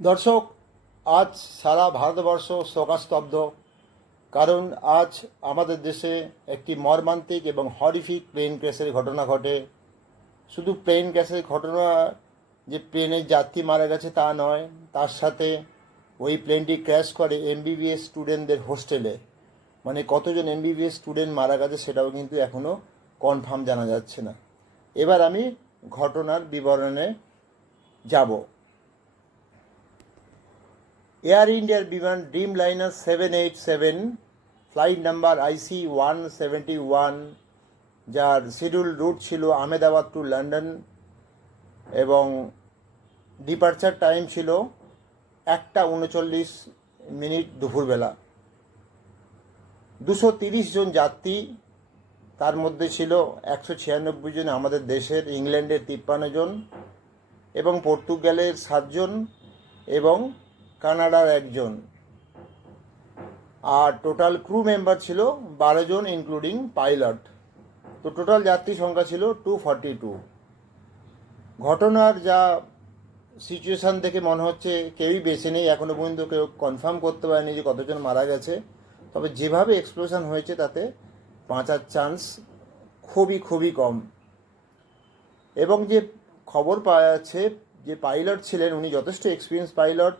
দর্শক, আজ সারা ভারতবর্ষ শোকাস্তব্ধ। কারণ আজ আমাদের দেশে একটি মর্মান্তিক এবং হরিফিক প্লেন ক্র্যাশের ঘটনা ঘটে। শুধু প্লেন ক্র্যাশের ঘটনা যে প্লেনের যাত্রী মারা গেছে তা নয়, তার সাথে ওই প্লেনটি ক্র্যাশ করে এমবিবিএস স্টুডেন্টদের হোস্টেলে মানে কতজন এমবিবিএস স্টুডেন্ট মারা গেছে সেটাও কিন্তু এখনও কনফার্ম জানা যাচ্ছে না। এবার আমি ঘটনার বিবরণে যাব। এয়ার ইন্ডিয়ার বিমান dream liner seven eight seven flight number I C one seventy one যার শিডিউল রুট ছিল আহমেদাবাদ টু লন্ডন এবং ডিপার্চার টাইম ছিল একটা উনচল্লিশ মিনিট দুপুরবেলা। দুশো তিরিশ জন যাত্রী, তার মধ্যে ছিল একশো ছিয়ানব্বই জন আমাদের দেশের, ইংল্যান্ডের তিপ্পান্ন জন এবং পর্তুগালের সাতজন এবং কানাডার একজন। আর টোটাল ক্রু মেম্বার ছিল বারো জন, ইনক্লুডিং পাইলট। তো টোটাল যাত্রী সংখ্যা ছিল টু ফর্টি টু ঘটনার যা সিচুয়েশান দেখে মনে হচ্ছে কেউই বেছে নেই। এখনও পর্যন্ত কেউ কনফার্ম করতে পারেনি যে কতজন মারা গেছে। তবে যেভাবে এক্সপ্লোশন হয়েছে, তাতে বাঁচার চান্স খুবই খুবই কম। এবং যে খবর পাওয়া যাচ্ছে যে পাইলট ছিলেন, উনি যথেষ্ট এক্সপিরিয়েন্স পাইলট।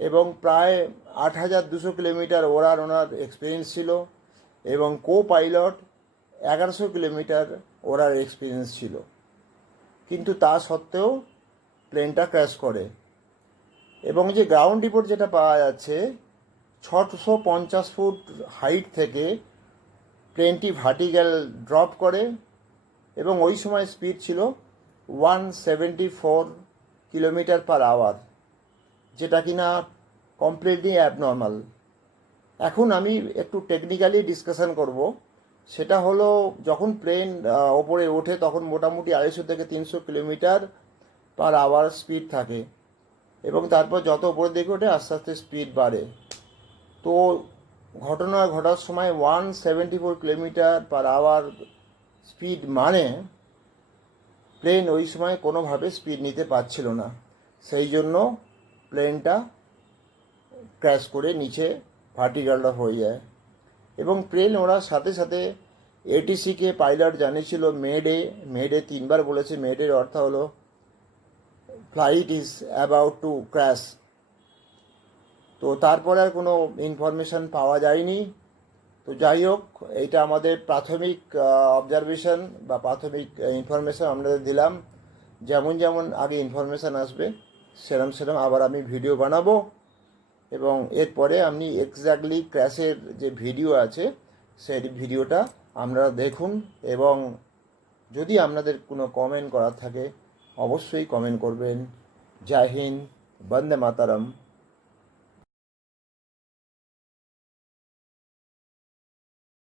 এবং প্রায় আট হাজার দুশো কিলোমিটার ওড়ার ওনার এক্সপিরিয়েন্স ছিল এবং কো পাইলট এগারোশো কিলোমিটার ওড়ার এক্সপিরিয়েন্স ছিল। কিন্তু তা সত্ত্বেও প্লেনটা ক্র্যাশ করে। এবং যে গ্রাউন্ড রিপোর্ট যেটা পাওয়া যাচ্ছে, ছশো পঞ্চাশ ফুট হাইট থেকে প্লেনটি ভার্টিক্যাল ড্রপ করে এবং ওই সময় স্পিড ছিল one seventy four kilometre per hour যেটা কিনা কমপ্লিটলি অ্যাবনর্মাল এখন আমি একটু টেকনিক্যালি ডিসকাশন করব। সেটা হলো, যখন প্লেন ওপরে ওঠে, তখন মোটামুটি আড়াইশো থেকে তিনশো কিলোমিটার পার আওয়ার স্পিড থাকে। এবং তারপর যত উপরের দিকে ওঠে, আস্তে আস্তে স্পিড বাড়ে। তো ঘটনা ঘটার সময় one seventy four kilometre per hour speed মানে প্লেন ওই সময় কোনোভাবে স্পিড নিতে পারছিল না। সেই জন্য প্লেনটা ক্র্যাশ করে নিচে ভার্টিক্যালটা হয়ে যায়। এবং প্লেন ওরা সাথে সাথে এটিসিকে পাইলট জানিয়েছিল মেডে। মেডে তিনবার বলেছে, মেডের অর্থ হলো flight is about to crash তো তারপরে আর কোনো ইনফরমেশান পাওয়া যায়নি। তো যাই হোক এইটা আমাদের প্রাথমিক অবজারভেশন বা প্রাথমিক ইনফরমেশান আপনাদের দিলাম। যেমন যেমন আগে ইনফরমেশান আসবে সেরম সেরম আবার আমি ভিডিও বানাবো। এবং এরপরে আপনি এক্স্যাক্টলি ক্র্যাশের যে ভিডিও আছে, সেই ভিডিওটা আপনারা দেখুন এবং যদি আপনাদের কোনো কমেন্ট করার থাকে, অবশ্যই কমেন্ট করবেন। জয় হিন্দ, বন্দে মাতারম।